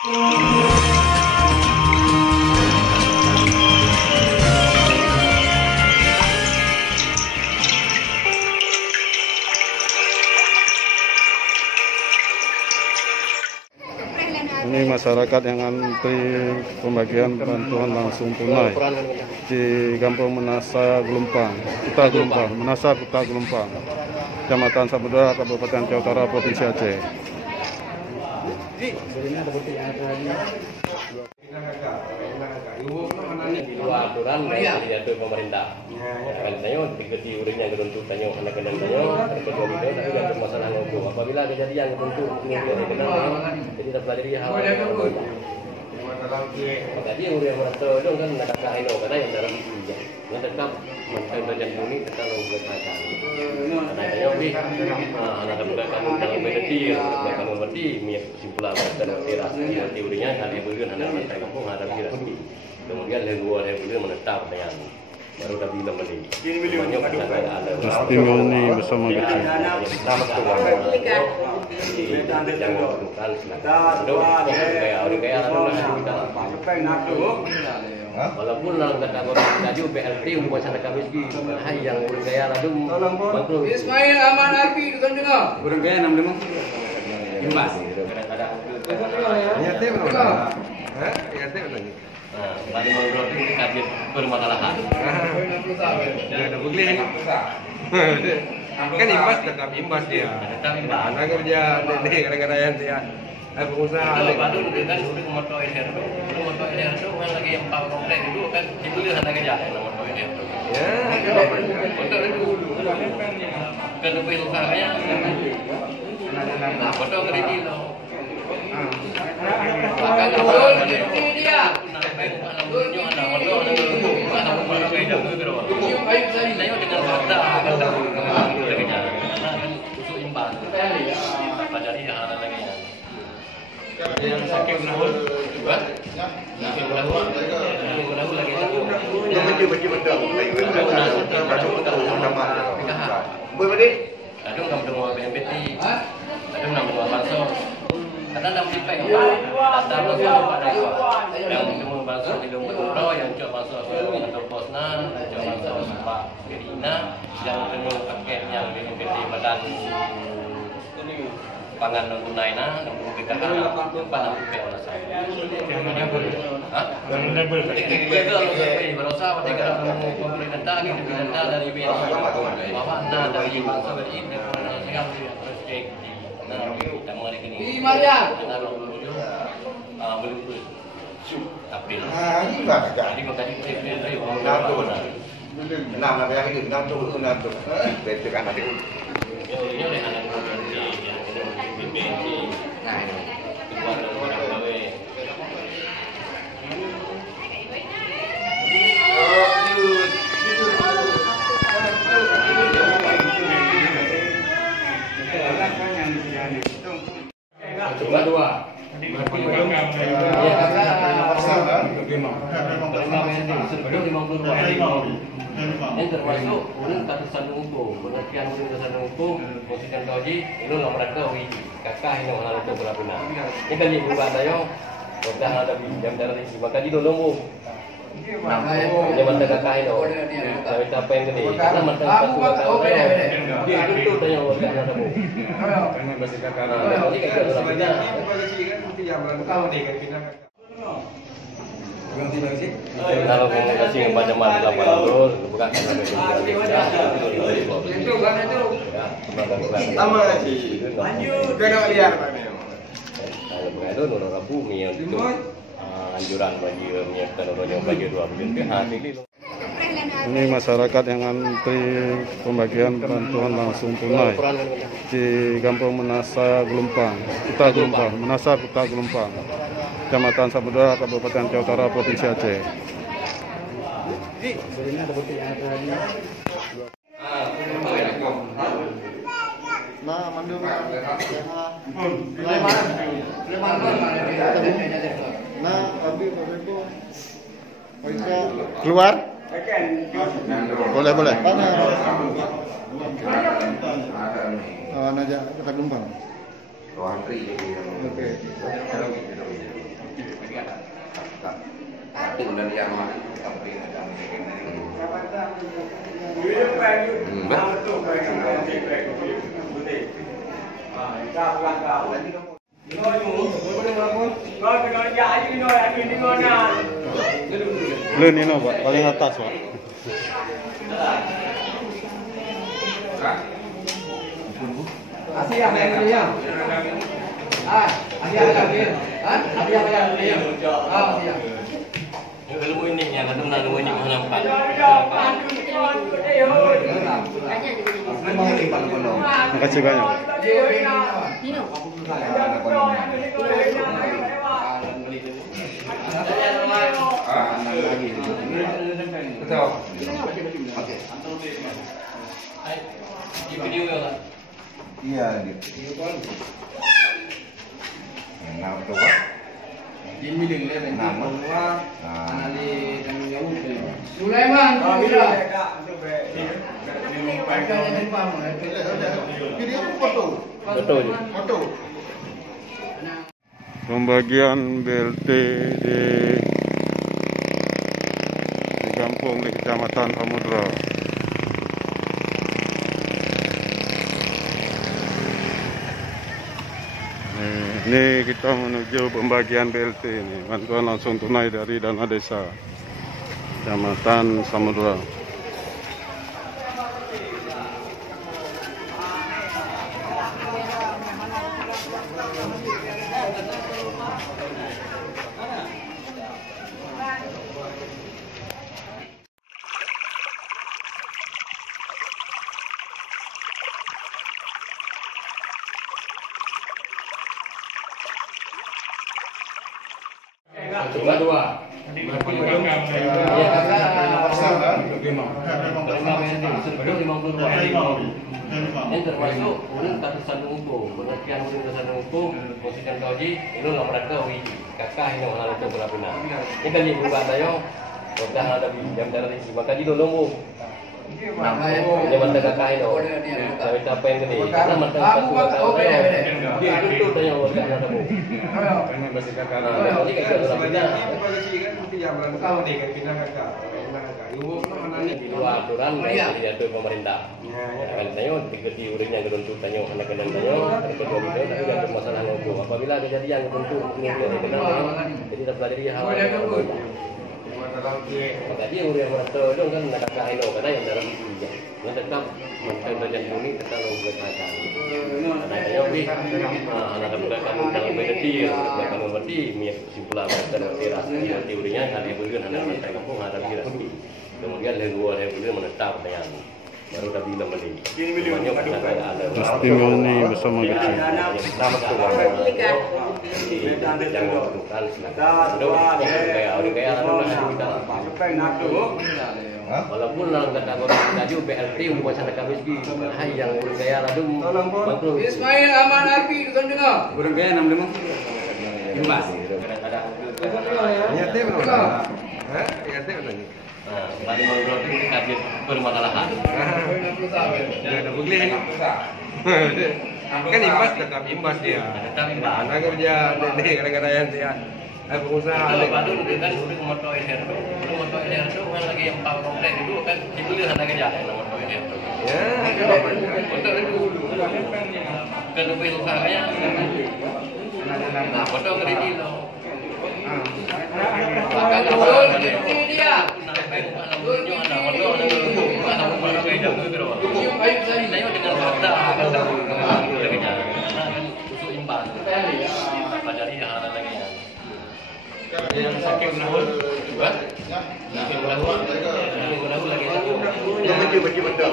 Ini masyarakat yang antri pembagian bantuan langsung tunai di Kampung Menasa Gelumpang, Kuta Gelumpang, Menasa Kuta Gelumpang, Kecamatan Samudra, Kabupaten Jawa Utara, Provinsi Aceh. Di luar aturan diatur pemerintah. Katanya diketi uringnya geduntuk tanyo anak kedang tanyo kedua video tapi ada masalah ngopo. Apabila kejadian geduntuk kemudian kedang jadi tak pelajari hal. Maka dia uring merata dong kan nak kain karena yang dalam itu ya. Yang tetap mengenai bagian bumi tetap membuat acara. Katanya ni anak bukan dalam mediti, bukan mengerti kesimpulan dan teorinya kali berikan anak anak kampung ada resmi. Kemudian luar yang menetap dengan baru dah bilang balik. Banyak ada testimoni bersama kecil. Jangan bukan orang kaya walaupun dalam kata orang tadi BLT untuk masyarakat miskin, hai yang orang kaya lalu bangkrut. Ismail Aman Arfi bukan dengar. Orang kaya 65. Imbas. Nyata berapa? Nyata berapa? Tadi ngobrol itu kajian permasalahan. Ada bukti ini. Kan imbas tetap imbas dia. Tetap imbas. Anak kerja ini gara-gara yang dia pengusaha. Kalau Bandung kan udah motor SR tu, motor SR tu kan lagi yang power komplek dulu kan dibeli anak kerja motor SR tu. Ya. Motor itu kan lebih usahanya. Nah, motor kredit tu. Maka kalau dia yang sakit menahun juga sakit menahun lagi baju betul ada nggak mendengar BNPT ada nggak mendengar bansos karena dalam tipe data bansos pada itu yang mendengar bansos di dalam betul yang coba bansos atau posna coba bansos Pak Gerina yang mendengar paket yang BNPT badan pangan non tunai na non PKK pangan PPL saya. Berusaha ketika pemerintah gitu pemerintah dari BNI bahwa dari bangsa dari ini segala terus cek kita mengenai ini. Di mana? Belum April. Jadi makanya kita dari Nam là cái gì Nam tu Nam tu về từ cả đi. Ini oleh anak BPT. Nah, coba dua. Ini termasuk urang katusan hukum, pengertian urang katusan hukum, posisikan kaji, itu nomor mereka kakak yang mengalir ke berapuna. Ini kali berubah tayo, sudah ada jam dari maka di dulu dia mata kakak itu, saya apa yang gede, karena mata satu kakak dia itu tanya warga ada bu. Masih kakak, jadi kakak berapuna. Kalau komunikasi kepada masalah balur, bukan karena Sama sih. Lanjut. Kena liar Pak. Kalau itu nurut bumi yang itu anjuran bagi menyiapkan orang bagi 2 miliar ke hasil. Ini masyarakat yang antri pembagian bantuan langsung tunai di Kampung Menasa Gelumpang, Kuta Gelumpang, Menasa Kuta Gelumpang, Kecamatan Samudra, Kabupaten Jawa Utara, Provinsi Aceh. Nah, mandung. Nah, tapi keluar? Boleh, boleh. Aja kita Gelumpang. Oke. Leun ini Pak, paling atas Pak. Asyik apa yang dia? Asyik apa yang dia? Asyik apa yang dia? Asyik. Ilmu ini yang ada ilmu ini menampak. Makasih banyak. Di video ya. Iya, gitu. Nah, coba. Ini dengan Nama. anali dan jauh. Sulaiman, Video foto. Betul. Foto. Pembagian BLT di kampung di Kecamatan Samudra. Ini kita menuju pembagian BLT ini, bantuan langsung tunai dari dana desa Kecamatan Samudra. Coba dua. Yang termasuk urang katusan hukum, pengertian urang katusan hukum, konsisten kaji, itu lah mereka kakak yang hal itu berapina. Ini kali bukan tayo, sudah ada jam dari maka di dulu dia mata kakak itu, tapi apa yang gede, karena mata kakak dia itu tanya warga ada bu. Masih kakak, ini kakak berapina. Di luar aturan diatur pemerintah. Kan tanya diketi urangnya geduntu tanya anak-anak tanya kedua video tapi ada masalah hukum. Apabila kejadian geduntu jadi tak pelajari hal maka dia urang merata dong kan nak kakak ino karena yang dalam itu yang tetap mentang bagian ini tetap membuat acara. Tanya ni anak budak kamu dalam mediti, kamu berarti minyak kesimpulan dan berarti urangnya kali berikan anak mereka kampung ada kira kemudian luar yang beliau menetap dengan baru dah bilang beli. Banyak ada Testimoni bersama kecil. Nama keluarga. Jangan bukan silakan. Orang kaya walaupun dalam kategori tadi BLT untuk masyarakat miskin, hai yang orang kaya lalu bantu. Ismail Aman Arfi kan dengar. Orang kaya 65. Imbas. Nyate berapa? Hah? Nyate berapa? Tadi menurut itu kaget permasalahan. Ada bukti kan? Kan imbas tetap imbas dia. Anak kerja ini gara-gara yang dia pengusaha. Kalau Bandung kan udah motor LR, motor LR itu kan lagi yang tahu komplek itu kan dibeli anak kerja motor LR. Ya. Motor itu kan lebih usahanya. Nah, motor kredit loh. Bahkan kalau ini dia. Yang sakit menahun juga. Sakit menahun lagi satu. Baju betul.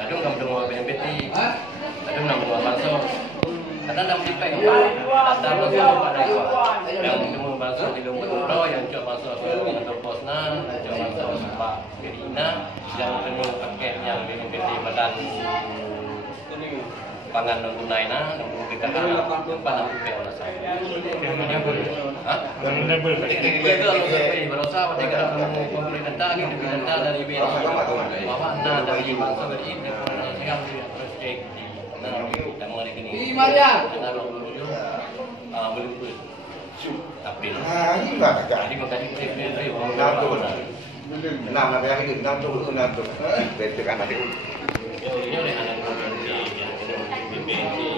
Kadang kamu dengar BNPT, kadang nama dua bansos. Kadang nama di PEK, daftar bansos pada yang dengar bansos di Lumpuh yang jual bansos di kantor posna, jual bansos Pak Gerina, yang dengar paket yang BNPT badan pangan non tunai na, non kita kan pangan PO na sa. Berusaha ketika pemerintah dari bahwa na dari bangsa beri dengan terus cek di kita mau di sini. Belum April. Ini enggak ada. Jadi kau tadi April Nato. Nah, ada yang itu nato. Betul kan nanti. Ini oleh anak BPNJ